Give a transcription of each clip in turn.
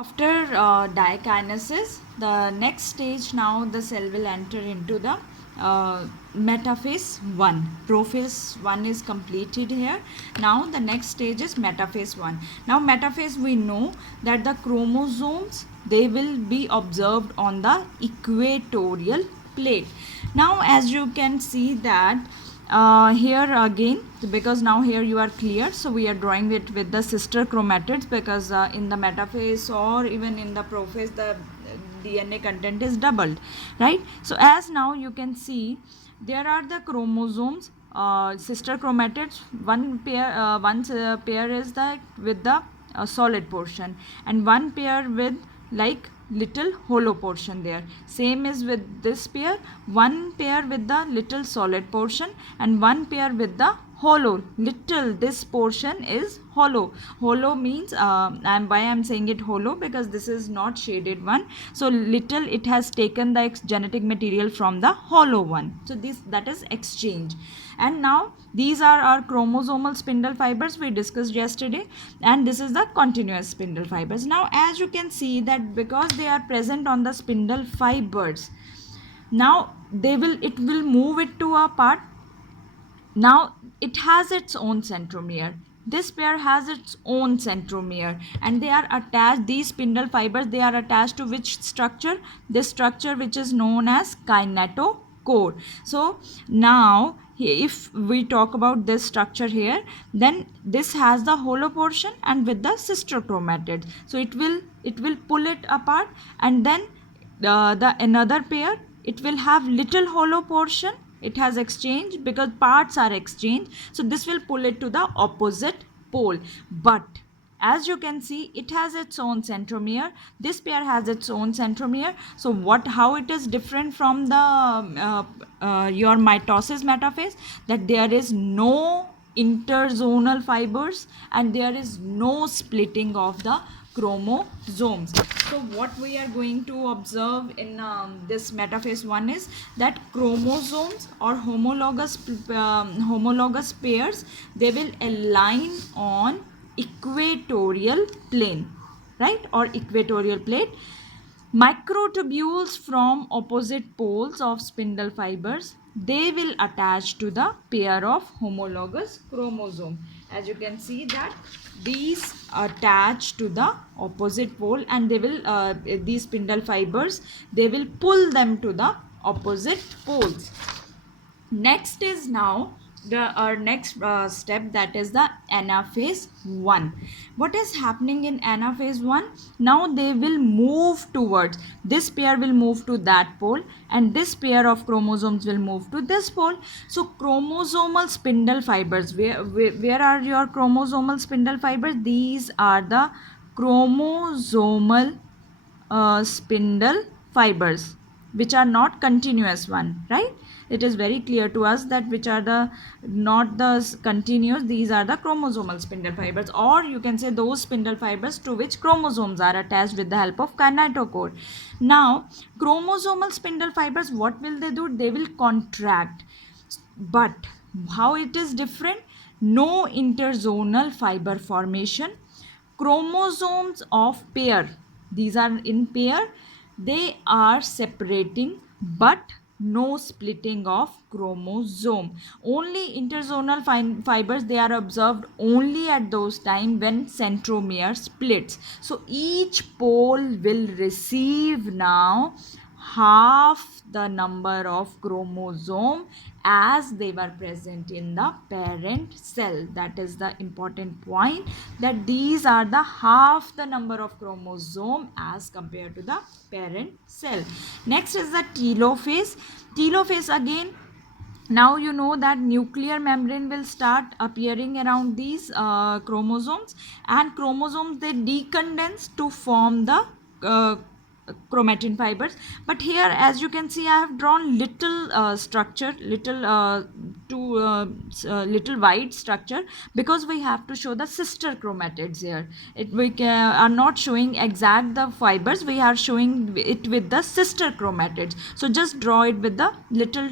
After dikinesis, the next stage now the cell will enter into the metaphase 1. Prophase 1 is completed here. Now the next stage is metaphase 1. Now metaphase, we know that the chromosomes, they will be observed on the equatorial plate. Now as you can see that here again, because now here you are clear, so we are drawing it with the sister chromatids, because in the metaphase or even in the prophase the DNA content is doubled, right? So as now you can see, there are the chromosomes, sister chromatids. One pair is the with the solid portion, and one pair with like little hollow portion there. Same is with this pair, one pair with the little solid portion and one pair with the hollow little. This portion is hollow means I'm saying it hollow because this is not shaded one, so little it has taken the genetic material from the hollow one, so that is exchange. And now these are our chromosomal spindle fibers we discussed yesterday, and this is the continuous spindle fibers. Now as you can see that because they are present on the spindle fibers, now it will move it to a part. Now it has its own centromere. This pair has its own centromere, and they are attached, these spindle fibers, they are attached to which structure? This structure which is known as kinetochore. So now if we talk about this structure here, then this has the hollow portion and with the sister chromatids, so it will pull it apart, and then the another pair, it will have little hollow portion. It has exchanged because parts are exchanged, so this will pull it to the opposite pole. But as you can see, it has its own centromere. This pair has its own centromere. So how it is different from the your mitosis metaphase? That there is no interzonal fibers and there is no splitting of the chromosomes. So what we are going to observe in this metaphase 1 is that chromosomes or homologous pairs, they will align on equatorial plane, right, or equatorial plate. Microtubules from opposite poles of spindle fibers, they will attach to the pair of homologous chromosome. As you can see that these attach to the opposite pole, and they will these spindle fibers, they will pull them to the opposite poles. Next is now our next step, that is the anaphase 1. What is happening in anaphase 1? Now they will move towards, this pair will move to that pole and this pair of chromosomes will move to this pole. So chromosomal spindle fibers, where are your chromosomal spindle fibers? These are the chromosomal spindle fibers, which are not continuous one, right? It is very clear to us that which are the not the continuous, these are the chromosomal spindle fibers, or you can say those spindle fibers to which chromosomes are attached with the help of kinetochore. Now chromosomal spindle fibers, what will they do? They will contract. But how it is different? No interzonal fiber formation. Chromosomes of pair, these are in pair, they are separating, but no splitting of chromosome. Only interzonal fibers, they are observed only at those time when centromere splits. So each pole will receive now half the number of chromosome as they were present in the parent cell. That is the important point, that these are the half the number of chromosome as compared to the parent cell. Next is the telophase. Telophase again, now you know that nuclear membrane will start appearing around these chromosomes, and chromosomes, they decondense to form the chromatin fibers. But here, as you can see, I have drawn little structure, little wide structure, because we have to show the sister chromatids here. Are not showing exact the fibers, we are showing it with the sister chromatids. So just draw it with the little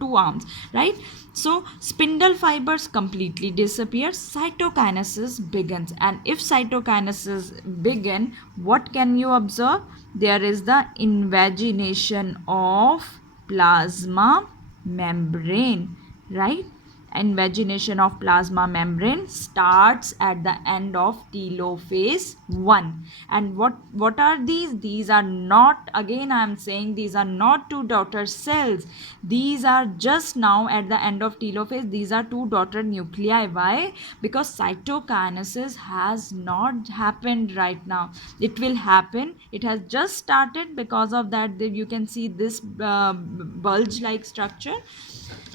two arms, right? So spindle fibers completely disappear, cytokinesis begins. And if cytokinesis begin, what can you observe? There is the invagination of plasma membrane, right? Invagination of plasma membrane starts at the end of telophase 1. And what are these are not, again I am saying, these are not two daughter cells. These are just now at the end of telophase, these are two daughter nuclei. Why? Because cytokinesis has not happened right now. It will happen, it has just started. Because of that, you can see this bulge like structure.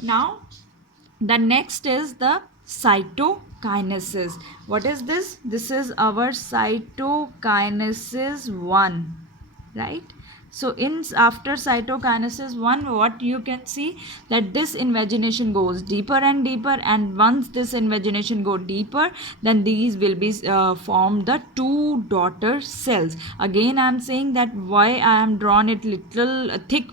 Now the next is the cytokinesis. What is this? This is our cytokinesis 1, right? So in after cytokinesis 1, what you can see, that this invagination goes deeper and deeper, and once this invagination go deeper, then these will be formed the two daughter cells. Again I am saying that why I am drawn it little thick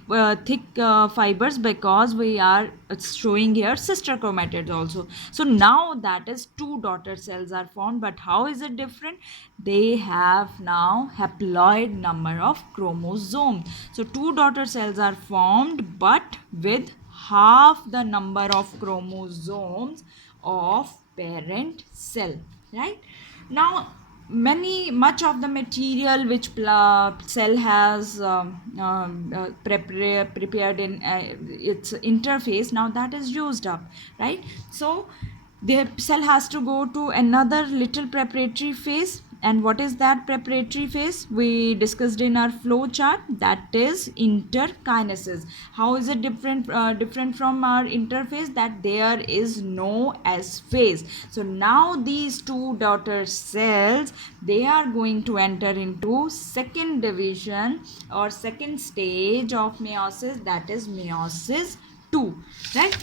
fibers, because we are showing here sister chromatids also. So now that is two daughter cells are formed. But how is it different? They have now haploid number of chromosomes. So two daughter cells are formed, but with half the number of chromosomes of parent cell, right? Now much of the material which cell has prepared in its interface, now that is used up, right? So the cell has to go to another little preparatory phase. And what is that preparatory phase? We discussed in our flow chart, that is interkinesis. How is it different from our interphase? That there is no S phase. So now these two daughter cells, they are going to enter into second division or second stage of meiosis, that is meiosis 2, right?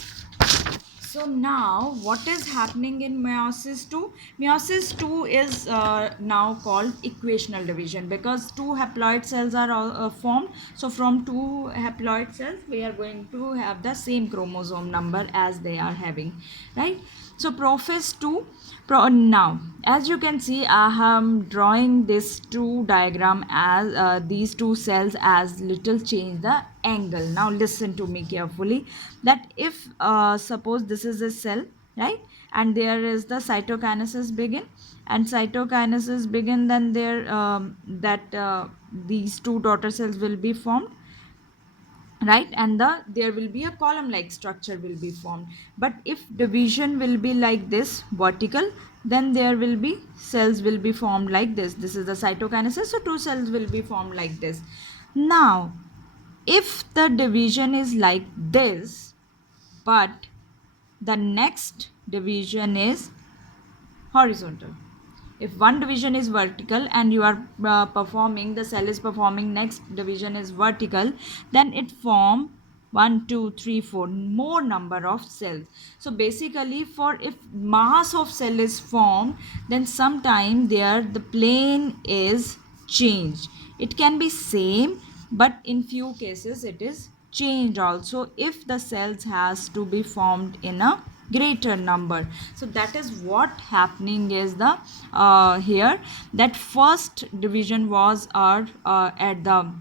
So now what is happening in meiosis 2? Meiosis 2 is now called equational division, because two haploid cells are formed. So from two haploid cells, we are going to have the same chromosome number as they are having, right? So prophase 2, now as you can see, I am drawing this two diagram as these two cells as little change the angle. Now listen to me carefully, that if suppose this is a cell, right, and there is the cytokinesis begin, and cytokinesis begin, then there these two daughter cells will be formed, right? And there will be a column like structure will be formed. But if division will be like this vertical, then there will be cells will be formed like this. This is the cytokinesis, so two cells will be formed like this. Now if the division is like this, but the next division is horizontal. If one division is vertical and you are performing, the cell is performing, next division is vertical, then it form 1 2 3 4 more number of cells. So basically, for if mass of cell is formed, then sometime there the plane is changed. It can be same, but in few cases it is changed also, if the cells has to be formed in a greater number. So that is what happening is the here, that first division was at the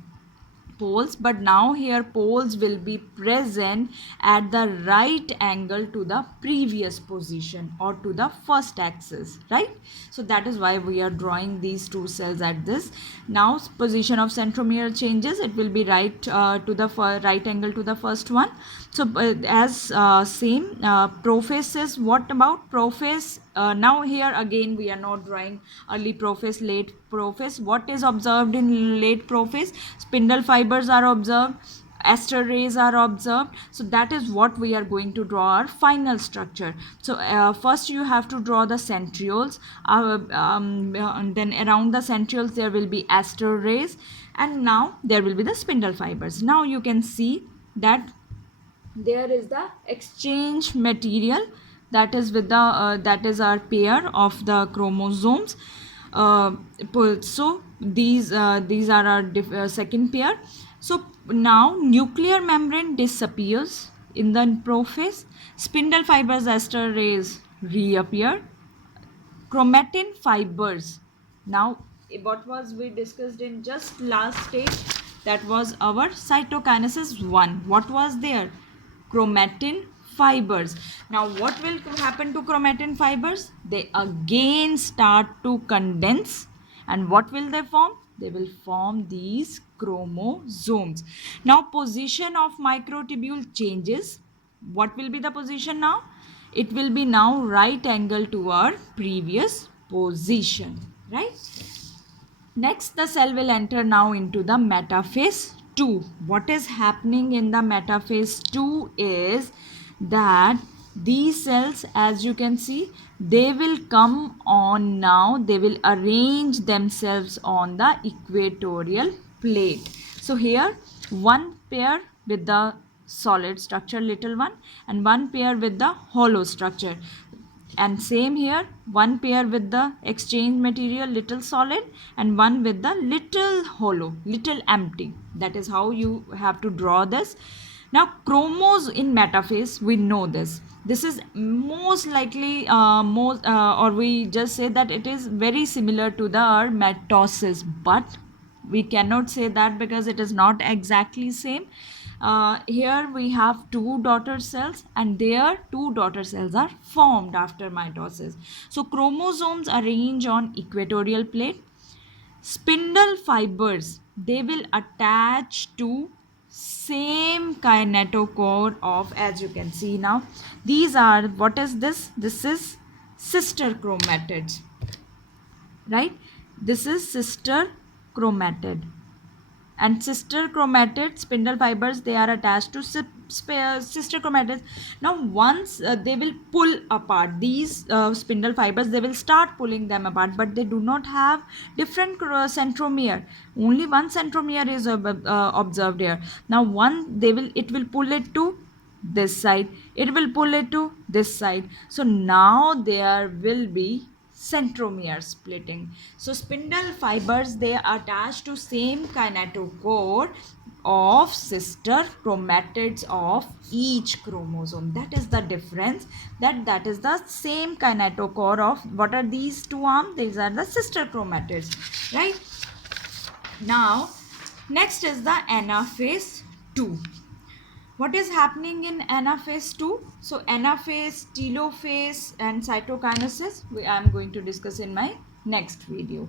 poles, but now here poles will be present at the right angle to the previous position or to the first axis, right? So that is why we are drawing these two cells at this. Now position of centromere changes, it will be right to the right angle to the first one. So as same prophase is, what about prophase? Now here again we are not drawing early prophase, late prophase. What is observed in late prophase? Spindle fibers are observed, ester rays are observed. So that is what we are going to draw our final structure. So first you have to draw the centrioles, and then around the centrioles there will be ester rays, and now there will be the spindle fibers. Now you can see that there is the exchange material, that is with the that is our pair of the chromosomes. So these are our second pair. So now nuclear membrane disappears in the prophase, spindle fibers, ester rays reappear, chromatin fibers. Now what was we discussed in just last stage, that was our cytokinesis 1. What was there? Chromatin fibers. Now what will happen to chromatin fibers? They again start to condense, and what will they form? They will form these chromosomes. Now position of microtubule changes. What will be the position now? It will be now right angle to our previous position, right? Next, the cell will enter now into the metaphase 2. What is happening in the metaphase 2 is that these cells, as you can see, they will come on now, they will arrange themselves on the equatorial plate. So here one pair with the solid structure, little one, and one pair with the hollow structure. And same here, one pair with the exchange material, little solid, and one with the little hollow, little empty. That is how you have to draw this. Now chromos in metaphase, we know this. This is most likely or we just say that it is very similar to the mitosis, but we cannot say that because it is not exactly same. Here we have two daughter cells, and there two daughter cells are formed after mitosis. So chromosomes arrange on equatorial plate. Spindle fibers, they will attach to same kinetochore of, as you can see now, these are, what is this? This is sister chromatids, right? This is sister chromatid. And sister chromatid spindle fibers, they are attached to sister chromatids. Now once they will pull apart these spindle fibers, they will start pulling them apart, but they do not have different centromere. Only one centromere is observed here. Now it will pull it to this side, it will pull it to this side. So now there will be centromere splitting. So spindle fibers, they are attached to same kinetochore of sister chromatids of each chromosome. That is the difference, that is the same kinetochore of, what are these two arms? These are the sister chromatids, right? Now next is the anaphase 2. What is happening in anaphase 2? So anaphase, telophase and cytokinesis I am going to discuss in my next video.